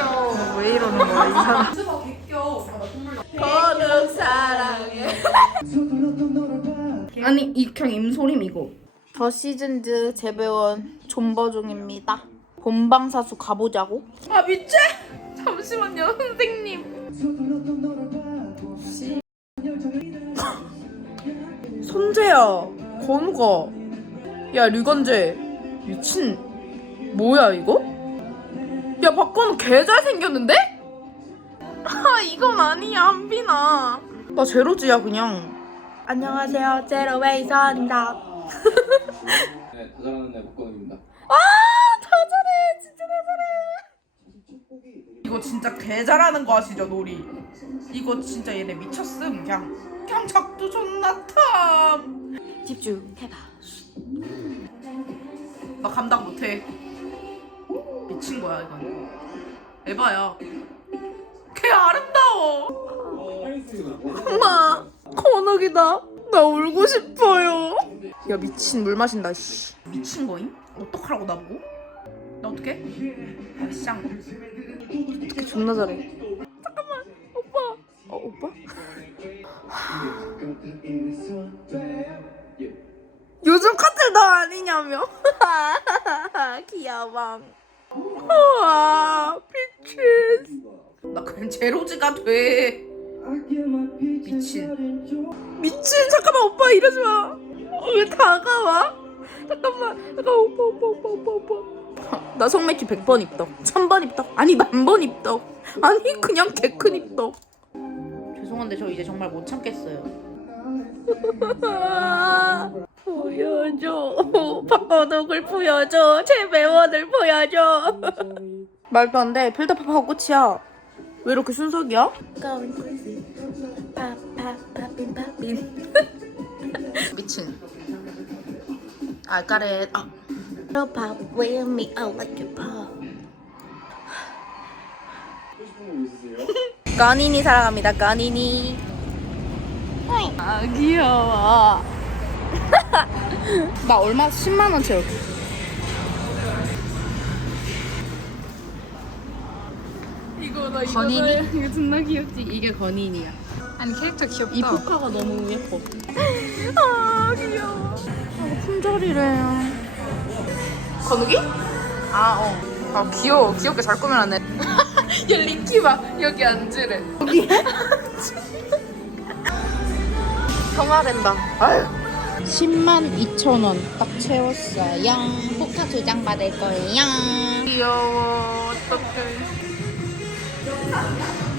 귀여워. 왜 이러는 거야, 이 사람. 거룩 사랑해. 아니, 이형 임소림 이거. 더 시즌즈 재배원 존버 중입니다. 본방사수 가보자고? 아, 미쳐! 잠시만요, 선생님. 손재야, 건우가. 야, 류건재. 미친. 뭐야, 이거? 야, 박건우 개 잘 생겼는데? 아, 이건 아니야, 한빈아. 나 제로지야, 그냥. 안녕하세요. 제로웨이선입니다. 네, 더 잘하는 애 박건욱입니다. 이거 진짜 개 잘하는 거 아시죠, 놀이? 이거 진짜 얘네 미쳤음. 그냥, 그냥 작두 존나 탐. 집중해봐. 나 감당 못해. 미친 거야 이건. 에바야. 걔 아름다워. 엄마, 건욱이다. 나 울고 싶어요. 야 미친 물 마신다. 씨. 미친 거임? 어떡하라고 나보고? 나 어떡해? 아, 쌍. 어떻게 존나 잘해. 잠깐만, 오빠. 어 오빠? 요즘 카틀 너 아니냐며? 귀여워. 우와, 미친. 나 그냥 제로즈가 돼. 미친. 미친, 잠깐만, 오빠 이러지 마. 어, 왜 다가와? 잠깐만, 잠깐 오빠, 오빠, 오빠, 오빠, 오빠. 나 성매치 100번 입덕, 1000번 입덕, 아니 만번 입덕, 아니 그냥 개큰 입덕. 죄송한데 저 이제 정말 못 참겠어요. 보여줘. 박건욱을 보여줘. 제 매원을 보여줘. 말도 안 돼. 필터팝하고 끝이야. 왜 이렇게 순삭이야? 미친. 알까레. 아. pop with me, I like your pop. 건인이 사랑합니다. 건인이. 아 귀여워. 나 얼마 10만 원 채울게. 이거다 이거. 건인이? 이거 존나 귀엽지. 이게 건인이야. 아니 캐릭터 귀엽다. 이 포카가 너무 예뻐. 아 귀여워. 아, 품절이래요. 건욱이? 아 어. 아 귀여워. 귀엽게 잘 꾸며놨네. 야 리키 봐 여기 앉으래. 여기? 통화된다. 아유. 10만 2천 원 딱 채웠어요. 포카 두 장 받을 거예요. 귀여워 어떡해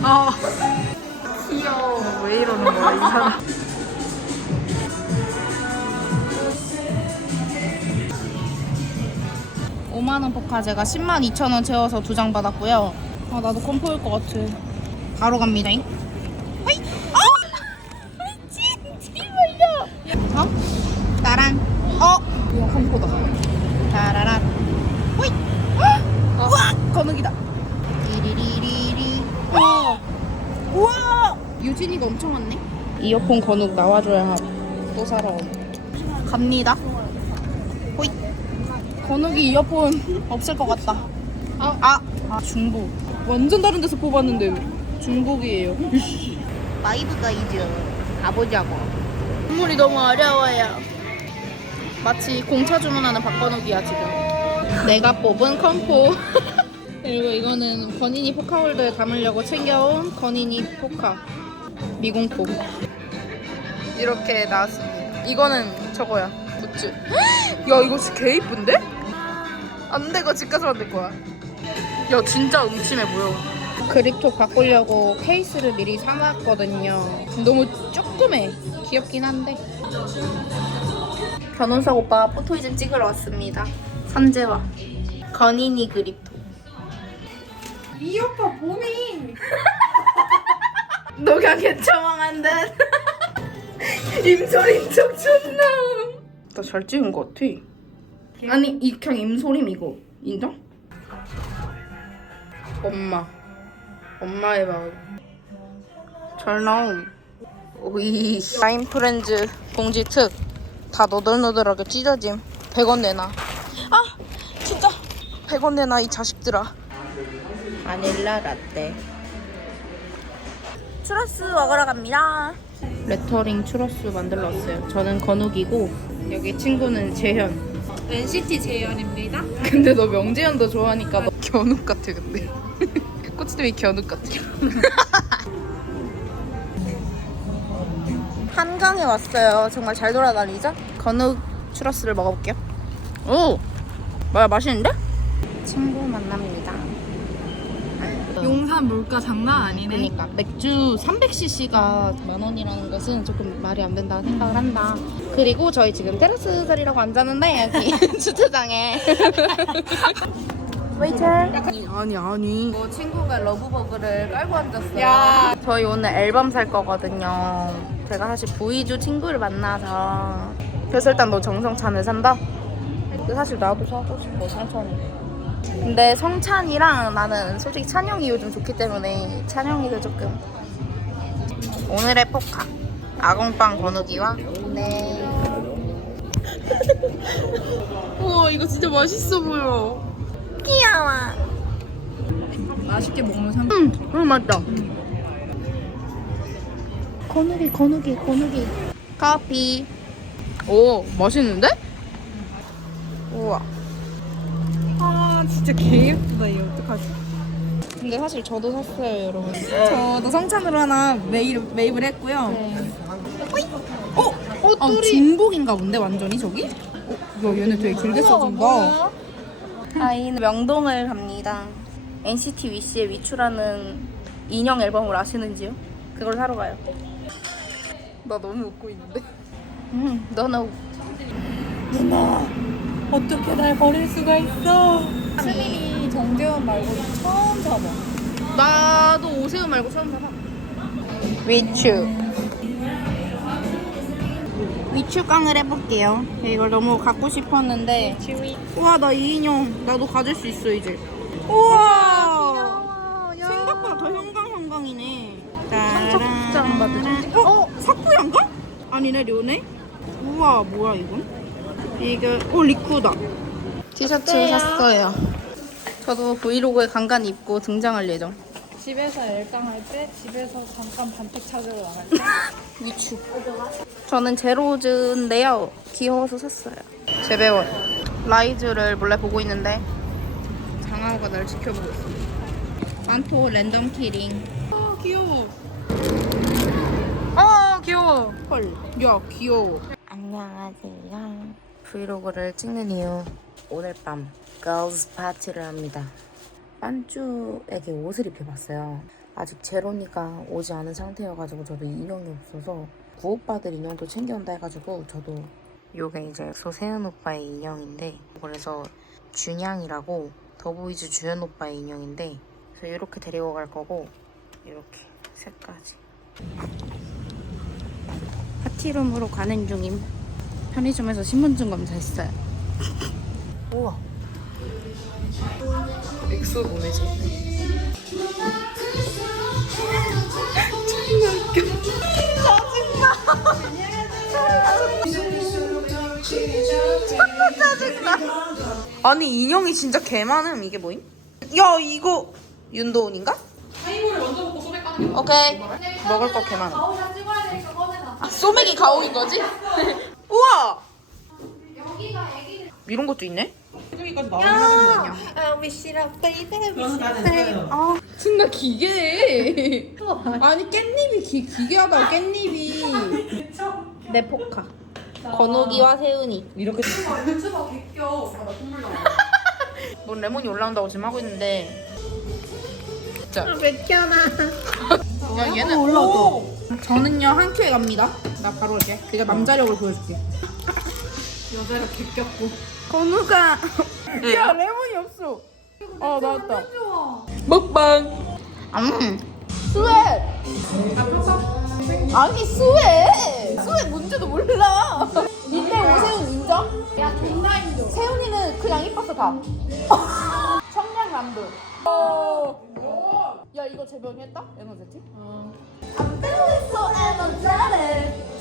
아 귀여워 왜 이러는 거야 이 사람 오만원 포카제가 10만 2천 원 채워서 두 장 받았고요. 아 나도 컴포일 것 같아. 바로 갑니다. 잉. 허이! 어! 미친! 제발요! 어? 따란. 어! 이거 컴포다 따라란. 호이! 헉! 우와! 건욱이다. 리리리리리. 우와! 우와! 유진이가 엄청 많네. 이어폰 건욱 나와줘야 또 사러 오네. 갑니다. 호이! 건욱이 이어폰 없을 것 같다. 아, 아, 아 중복. 완전 다른 데서 뽑았는데 중복이에요 마이브 가이드 가보자고. 선물이 너무 어려워요. 마치 공차 주문하는 박건욱이야 지금. 내가 뽑은 컴포. 그리고 이거는 건인이 포카홀더에 담으려고 챙겨온 건인이 포카 미공포. 이렇게 나왔습니다 이거는 저거야 굿즈 야 이거 진짜 개 이쁜데? 안 돼 이거 집 가서 만들 거야 야 진짜 음침해 보여 그립톡 바꾸려고 케이스를 미리 사놨거든요. 너무 조그매. 귀엽긴 한데. 변호사 오빠 포토이즘 찍으러 왔습니다. 선재와 건인이 그립톡. 이 오빠 봄이. 녹약에 처망한 듯 임소림 척 존나. 나 잘 찍은 거 같아. 아니 이 그냥 임소림 이거. 인정? 엄마. 엄마의 마음 잘 나옴. 오이 라인 프렌즈 봉지 특 다 너덜너덜하게 찢어짐. 100원 내놔. 아 진짜. 100원 내놔 이 자식들아. 바닐라 라떼. 추러스 먹으러 갑니다. 레터링 추러스 만들러 왔어요. 저는 건욱이고 여기 친구는 재현. NCT 재현입니다. 근데 너 명재현도 좋아하니까 너 견욱 같아 근데. 꽃집이 견욱 같아. 한강에 왔어요. 정말 잘 돌아다니죠? 건욱 추러스를 먹어볼게요. 오, 뭐야 맛있는데? 친구 만납니다. 용산 물가 장난 아니네. 그러니까 맥주 300cc가 만 원이라는 것은 조금 말이 안 된다고 생각을 한다. 그리고 저희 지금 테라스 자리라고 앉았는데 여기 주차장에. 웨이터. 아니 아니. 뭐 친구가 러브버그를 깔고 앉았어요. 야. 저희 오늘 앨범 살 거거든요. 제가 사실 부이주 친구를 만나서 그래서 일단 너 정성찬을 산다. 근데 사실 나도 사고 싶어 성찬이. 근데 성찬이랑 나는 솔직히 찬영이 요즘 좋기 때문에 찬영이도 조금 오늘의 포카. 아공빵 건우기와? 네. 우와 이거 진짜 맛있어 보여. 귀여워. 맛있게 먹는 상. 음, 음 맞다. 건우기 건우기 건우기. 커피. 오 맛있는데? 우와. 아 진짜 개 예쁘다 이거 어떡하지? 근데 사실 저도 샀어요 여러분 저도 성찬으로 하나 매입 매입을 했고요. 네. 어? 어 아, 뚜리. 중복인가 본데 완전히 저기? 야 얘네 되게 길게 써준다. 저희는 명동을 갑니다. NCT 위시의 위추라는 인형 앨범을 아시는지요? 그걸 사러 가요. 나 너무 웃고 있는데. 음, 너너 누나 어떻게 날 버릴 수가 있어? 스민이 정재원 말고 처음 잡아. 나도 오세훈 말고 처음 사봐. 위추. 위추 깡을 해볼게요. 이걸 너무 갖고 싶었는데. 우와, 나 이 인형 나도 가질 수 있어, 이제. 우와! 생각보다 더 형광형광이네. 한척장 받으셨지? 어? 사쿠야인가? 아니네, 료네? 우와, 뭐야, 이건? 이게, 오, 리쿠다. 티셔츠 샀어요. 저도 브이로그에 간간히 입고 등장할 예정. 집에서 엘깡할 때 집에서 잠깐 반택 찾으러 나갈 때 위추. 저는 제로즈인데요. 귀여워서 샀어요. 재배원. 라이즈를 몰래 보고 있는데 장하오가 날 지켜보고 있어. 만토 랜덤 키링. 아 귀여워 어 귀여워. 헐. 야 귀여워. 안녕하세요. 브이로그를 찍는 이유. 오늘 밤 걸스 파티를 합니다. 빤쭈에게 옷을 입혀봤어요. 아직 제로니가 오지 않은 상태여가지고 저도 인형이 없어서 구오빠들 인형도 챙겨온다 해가지고 저도 요게 이제 소세은 오빠의 인형인데 그래서 준양이라고 더보이즈 주현 오빠의 인형인데 그래서 이렇게 데리고 갈 거고 이렇게 색까지 파티룸으로 가는 중임 편의점에서 신분증 검사했어요 우와 엑소 보내지 아니 인형이 진짜 개 많음 이게 뭐임? 야 이거 윤도훈인가? 하이볼을 먼저 먹고 소맥 가는 게 오케이 먹을 거 개 많아 아 소맥이 가오인 거지? 우와 이런 것도 있네? 아 존나 기계해. 아니 깻잎이 기, 기계하다 깻잎이. 내 포카. 건욱이와 세은이. 이렇게 뭔 레몬이 올라온다고 지금 하고 있는데. 진짜 야 얘는 올라왔어 저는요 한 큐에 갑니다. 나 바로 이렇게. 그게 남자력을 보여줄게. 여자를 개꼈고 건우가 야 레몬이 없어. 어 나왔다. 먹방. 음. 스웨트 아니 스웨트 스웨트 뭔지도 몰라. 니네 오세훈 인정? 야 존나 인정 세훈이는 그냥 이뻤어 다. 청량 남도 야 이거 재변했다? 에너제틱? I'm feeling so energetic.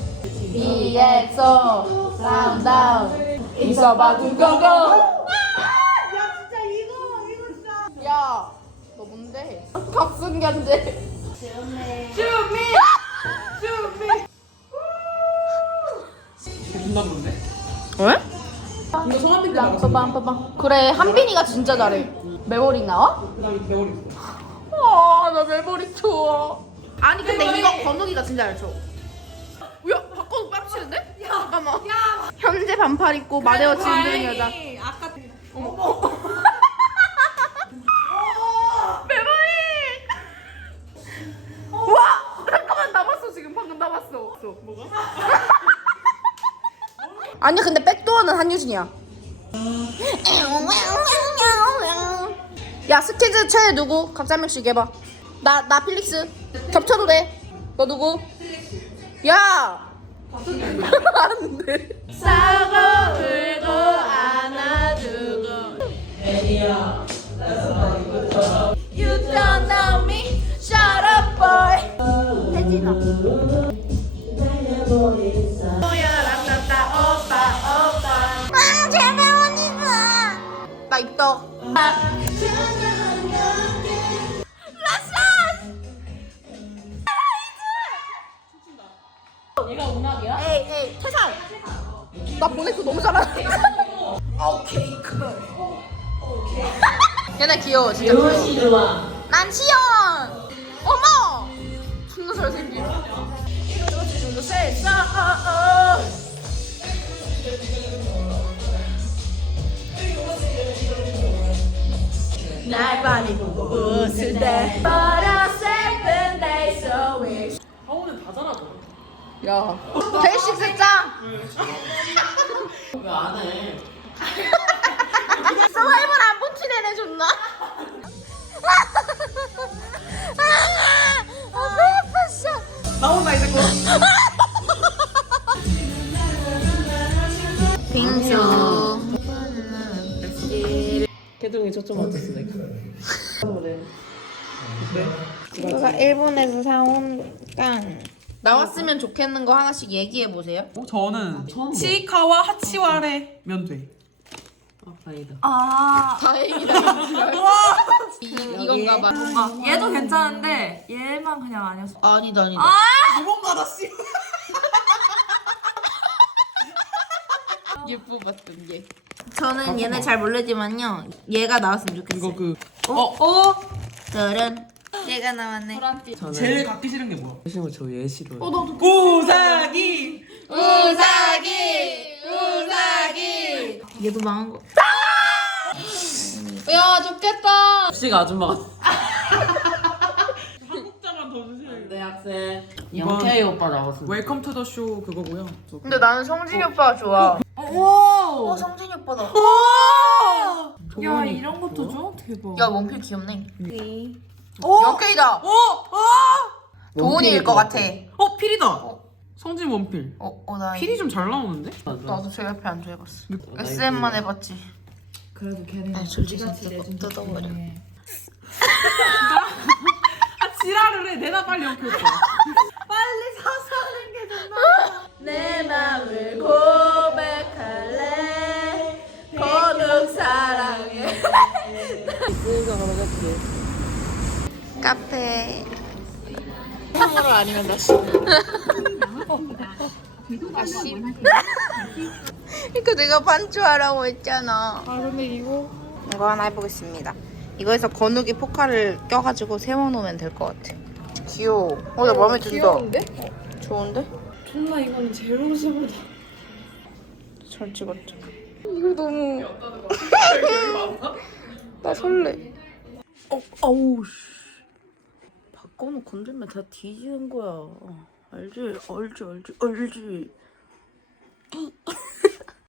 EXO down down 있어봐 두고고 야 진짜 이거 이거 진짜 야 너 뭔데? 박승견제. 존나 좋은데? 왜? 이거 성한빈 나갔어. 빠밤 빠밤. 그래 한빈이가 진짜 잘해. 메모리 나와? 그 다음에 배우리. 아, 나 메모리 좋아. 아니 근데 이거 건욱이가 진짜 잘 쳐. 반팔 입고 마데어 진드는 여자. 아까 메모리! 와! 잠깐만 남았어 지금 방금 남았어. 뭐가? 아니 근데 백도어는 한유진이야. 야 스키즈 최애 누구? 각자 한 명씩 해봐. 나나 필릭스 겹쳐도 돼. 너 누구? 야. 싸고 울고 안아주고. You don't know me. Shut up, boy. 태진아. 아, 제발 언니가. 나 입덕. 얘 나 보냈어 너무 잘하네. 오케이 그. 얘네 귀여워 진짜. 난 시연. 어머. 존나 잘생긴. 날 많이 보고 웃을 때 But a seven days a week 하원은 다 잘하더라. 야 데이식스 짱! 왜안 해? 서바이벌 안 본친 애네 존나 아, 배 아파 진짜 나온다 이제 곧. 빙수 개둥이 초점 맞췄어 내가. 이거가 일본에서 사온 깡. 나왔으면 좋겠는 거 하나씩 얘기해 보세요. 어, 저는 치카와 하치와레 면 돼. 아, 다행이다. 이, 이건가 봐. 아, 얘도 괜찮은데 얘만 그냥 아니었어. 아니다 아니다. 도망가다 씨. 얘 뽑았던 게. 저는 얘네 잘 모르지만요. 얘가 나왔으면 좋겠어요. 이거 그 어? 짜란 얘가 나왔네 제일 갖기 싫은 게 뭐야? 사실 저 예시로 어 나도 우사기. 우사기 우사기 얘도 망한 거. 야 좋겠다. 씨가 한국자만 더 주세요. 네 학생 이번- 영케이 오빠 나왔어 웰컴 투 더 쇼 그거고요. 저 근데 나는 성진이 오빠가 좋아. 오. 어 성진이 오빠다. 야, 이런 것도 줘? 대박. 야 원필 귀엽네. 오. 역케이다. 오. 오. 도훈이일 것 같아. 어 필이다. 성진 원필. 어, 어, 나 필이 좀 잘 나오는데? 나도 제 옆에 안 좋아해봤어. SM만 해봤지. 그래도 걔는 아, 솔직히 진짜 뜯어버려. 아 지랄을 해. 내놔 빨리 영케 오빠. 내 맘을 고백할래. 거룩 사랑해. 카페. 참으로 아니면 다시. 다시. 이거 내가 반주하라고 했잖아. 아, 근데 이거 이거 하나 해보겠습니다. 이거에서 건욱이 포카를 껴가지고 세워놓으면 될 것 같아. 귀여워. 어, 나 마음에 든다. 귀여운데? 어, 좋은데? 존나 이거는 제로스보다. 잘 찍었죠. 이거 너무. 나 설레. 어, 아우, 씨. 바꿔놓고 건들면 다 뒤지는 거야. 알지? 알지, 알지, 알지.